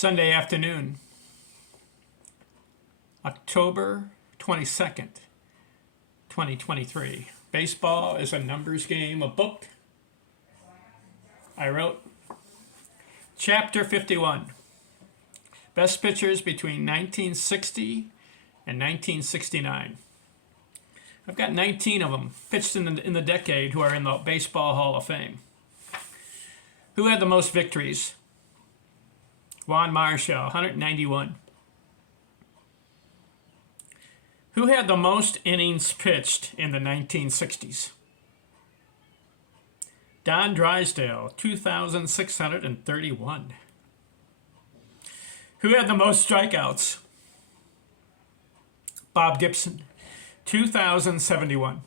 Sunday afternoon, October 22nd, 2023. Baseball is a numbers game, a book I wrote. Chapter 51. Best pitchers between 1960 and 1969. I've got 19 of them pitched in the decade who are in the Baseball Hall of Fame. Who had the most victories? Juan Marichal, 191. Who had the most innings pitched in the 1960s? Don Drysdale, 2,631. Who had the most strikeouts? Bob Gibson, 2,071.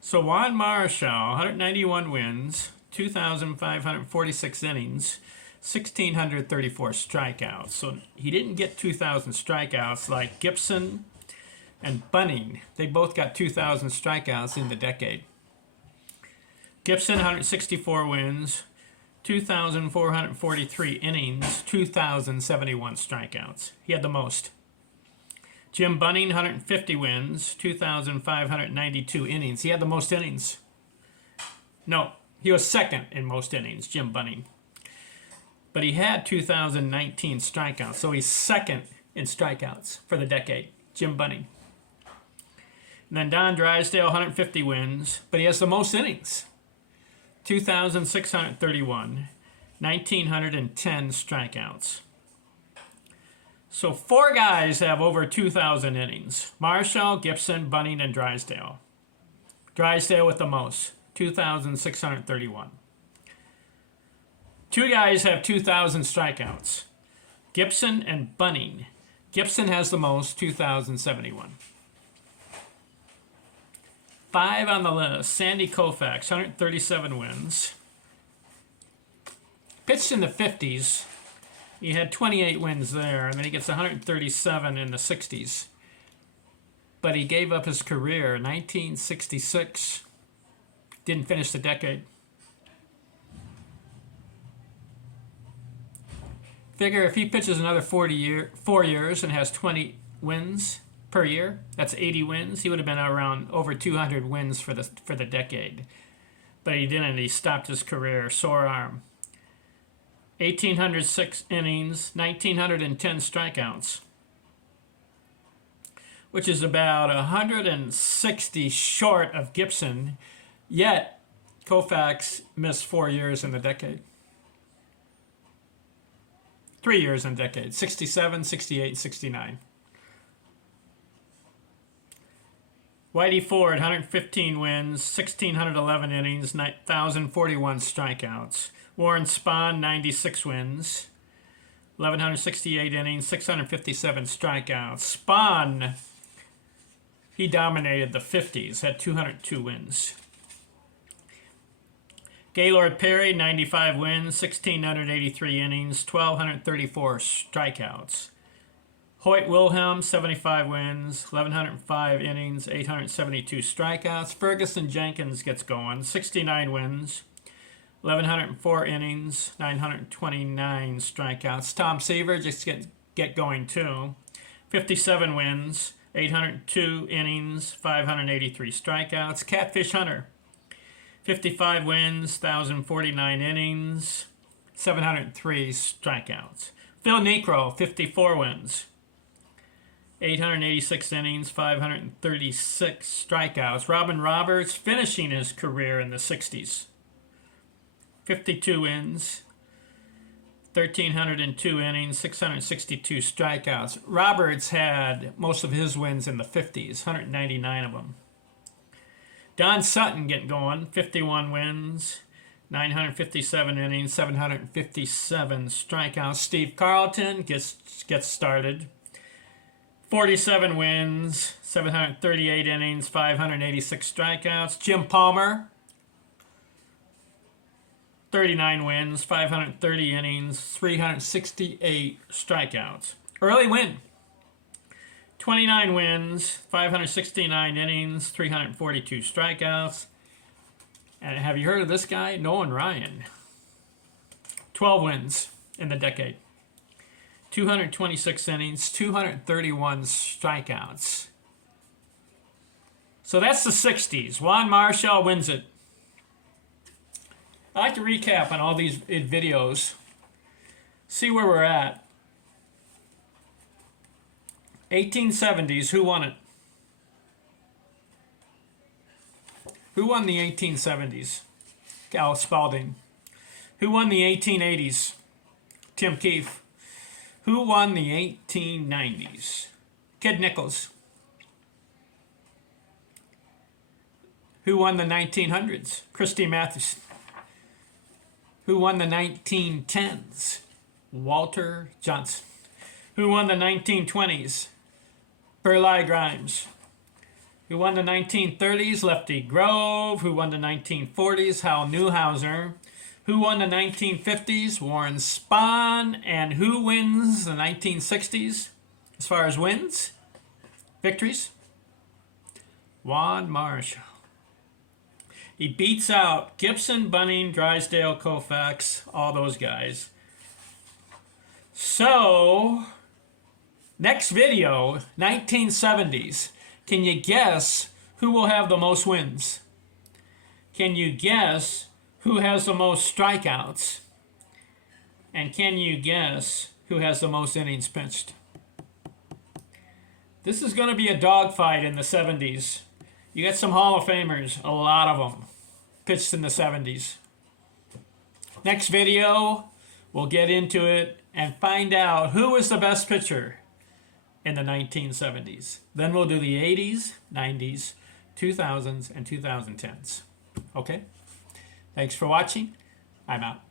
So Juan Marichal, 191 wins, 2,546 innings, 1,634 strikeouts. So he didn't get 2,000 strikeouts like Gibson and Bunning. They both got 2,000 strikeouts in the decade. Gibson, 164 wins, 2,443 innings, 2,071 strikeouts. He had the most. Jim Bunning, 150 wins, 2,592 innings. He had the most innings. No, he was second in most innings, Jim Bunning. But he had 2,019 strikeouts, so he's second in strikeouts for the decade, Jim Bunning. And then Don Drysdale, 150 wins, but he has the most innings, 2,631, 1,910 strikeouts. So four guys have over 2,000 innings. Marichal, Gibson, Bunning, and Drysdale. Drysdale with the most, 2,631. Two guys have 2,000 strikeouts. Gibson and Bunning. Gibson has the most, 2,071. Five on the list. Sandy Koufax, 137 wins. Pitched in the 50s. He had 28 wins there, and then he gets 137 in the 60s. But he gave up his career in 1966. Didn't finish the decade. Figure if he pitches another 4 years and has 20 wins per year, that's 80 wins. He would have been around over 200 wins for the decade. But he didn't. He stopped his career. Sore arm. 1,806 innings, 1,910 strikeouts, which is about 160 short of Gibson, yet Koufax missed 4 years in the decade. 3 years in the decade, 67, 68, 69. Whitey Ford, 115 wins, 1,611 innings, 1,041 strikeouts. Warren Spahn, 96 wins, 1,168 innings, 657 strikeouts. Spahn, he dominated the 50s, had 202 wins. Gaylord Perry, 95 wins, 1,683 innings, 1,234 strikeouts. Hoyt Wilhelm, 75 wins, 1,105 innings, 872 strikeouts. Ferguson Jenkins gets going, 69 wins, 1,104 innings, 929 strikeouts. Tom Seaver just get going too. 57 wins, 802 innings, 583 strikeouts. Catfish Hunter, 55 wins, 1,049 innings, 703 strikeouts. Phil Niekro, 54 wins, 886 innings, 536 strikeouts. Robin Roberts finishing his career in the 60s. 52 wins, 1,302 innings, 662 strikeouts. Roberts had most of his wins in the 50s, 199 of them. Don Sutton getting going, 51 wins, 957 innings, 757 strikeouts. Steve Carlton gets started. 47 wins, 738 innings, 586 strikeouts. Jim Palmer, 39 wins, 530 innings, 368 strikeouts. Early Wynn, 29 wins, 569 innings, 342 strikeouts. And have you heard of this guy? Nolan Ryan. 12 wins in the decade. 226 innings, 231 strikeouts. So that's the 60s. Juan Marichal wins it. I like to recap on all these videos. See where we're at. 1870s, who won it? Who won the 1870s? Cal Spalding. Who won the 1880s? Tim Keefe. Who won the 1890s? Kid Nichols. Who won the 1900s? Christy Mathewson. Who won the 1910s? Walter Johnson. Who won the 1920s? Burleigh Grimes. Who won the 1930s? Lefty Grove. Who won the 1940s? Hal Newhouser. Who won the 1950s? Warren Spahn. And who wins the 1960s as far as wins? Victories? Juan Marichal. He beats out Gibson, Bunning, Drysdale, Koufax, all those guys. So, next video, 1970s. Can you guess who will have the most wins? Can you guess who has the most strikeouts? And can you guess who has the most innings pitched? This is going to be a dogfight in the 70s. You got some Hall of Famers, a lot of them, pitched in the 70s. Next video, we'll get into it and find out who was the best pitcher in the 1970s. Then we'll do the 80s, 90s, 2000s, and 2010s. Okay? Thanks for watching. I'm out.